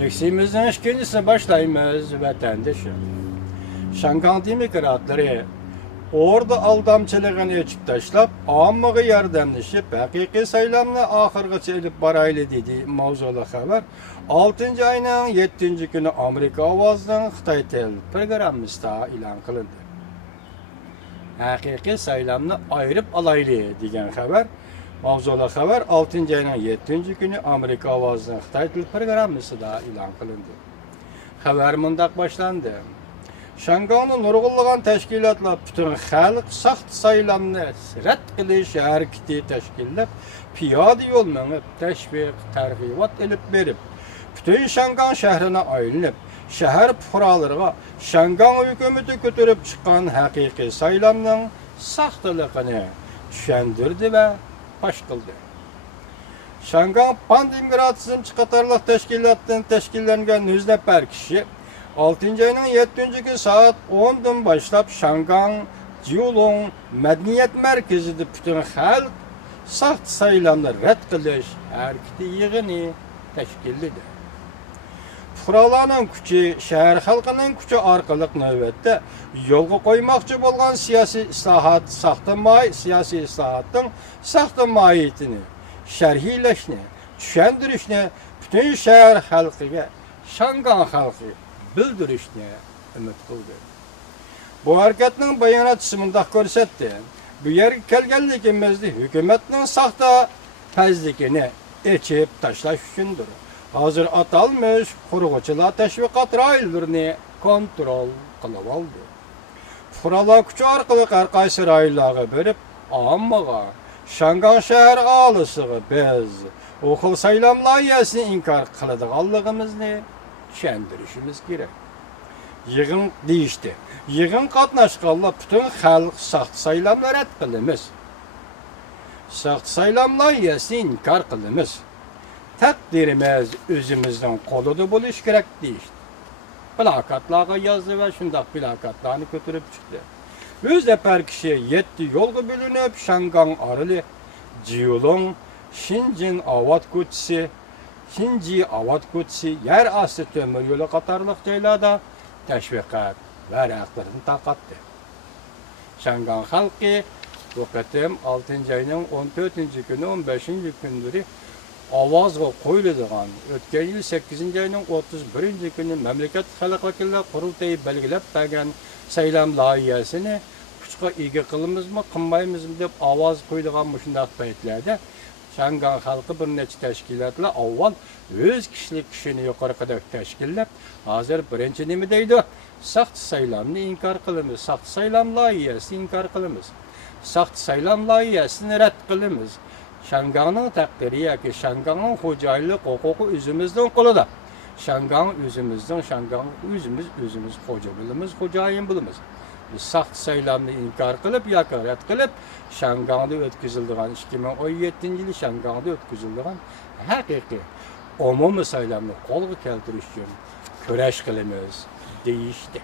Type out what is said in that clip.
Eksimizden ikincisi başlayımız vatandaşı. Şangan demokratları orada aldamçılığını içip taşlap, ammağı yardımlaşıp, hakiki saylamla ahırgacha elip baraylı dedi mavzulu haber. 6. ayının 7. günü Amerika avazdan Xitay tel programımızda ilan kılındı. Hakiki saylamını ayırıp alaylı degan haber. Mavzulu haber 6. ayının 7. günü Amerika avazdan Xitay tel programımızda ilan kılındı. Haber mundaq başlandı. Şanganı nurgulluğun teşkilatla bütün halk saht saylamını ret kılış hareketi teşkillep, piyade yol menip, teşvik, tergivat elip verip, bütün Şangan şehrine aylanıp, şehir fuqaralarına Şangan hükümeti götürüp çıkan hakiki saylamının sahtılığını düşendirdi ve baş kıldı. Şangan Pan-Demokratizm Qatarlıq Təşkilatından təşkillənən 100 nəfər kişi 6. ayının 7. gün saat 10'dan başlap Şangan Jiulong Mədəniyyət Mərkəzində bütün xalq saht sayılanları rədd qilish hareketi yığını təşkillidir. Fuqaraların küçü, şəhər xalqının küçü arqalıq növbətdə yolga qoymakçı bolğan siyasi islahatın saxta mahiyetini şərhiləşni, düşəndirişni bütün şəhər xalqıga, Şangan xalqı bildirişni ümid qıldı. Bu hareketinin bayanatçısı mundaq görsətdi. Bu yer kelgenligimizde hükümetinin saxta fəzlikini içip taşlaş üçündür. Hazır atalmış qurğuçular təşviqat rayonlarını kontrol qılıb aldı. Fuqaralar küçü arqalıq hər qaysı rayonlara bölüp ammağa Şangan şəhər ahalısığı biz okul saylam layihəsini inkar qılıdığallığımızı düşəndirişimiz gerek. Yığın deyişdi. Yığın qatnaşqanlar bütün xalq saxt saylamlar rədd qılımız. Saxt saylam layihəsini inkar qılımız. Təqdirimiz özümüzdən qoluda buluş gerek deyişdi. Plakatlara yazdı ve şundaq plakatlarını götürüp çıktı. 100 nəfər kişi 7 yolga bölünüp Şangan arılı, Jiulong, Şinjin Avat Kutsi, yer astı tömür yolu qatarlıq joylarda təşviqat vərəqlərini taqatdı. Şangan xalqı bu qətim 6. ayının 14. günü 15. gündürü avazga qo'yiladigan o'tgan yil 8. ayının 31. günü mamlakat xalq vakillar qurultayı belgilab bergan saylam loyihasini kuchga ega qilamizmi, qilmaymizmi deb ovoz qo'yilgan shundaq paytlarda Şangan xalqi bir necha tashkilotlar avval o'z kishilik kishini yuqoriga tashkillab, hozir birinchi nima deydi? Saxt saylamni inkor qilamiz, saxt saylam loyihasini inkor qilamiz. Saxt saylam loyihasini rad qilamiz. Şanganning taqdiri yoki Şanganning xo'jayinlik huquqi o'zimizning qo'lida. Şangan o'zimiz xo'ja bilamiz, xo'jayin bilamiz. Biz saxt saylamni inkor qilib, yoki rad qilib, Şanganda o'tkazilgan 2017 yili Şanganda o'tkazilgan haqiqiy umumiy saylamni qo'lga keltirish uchun kurash qilamiz deyishdi.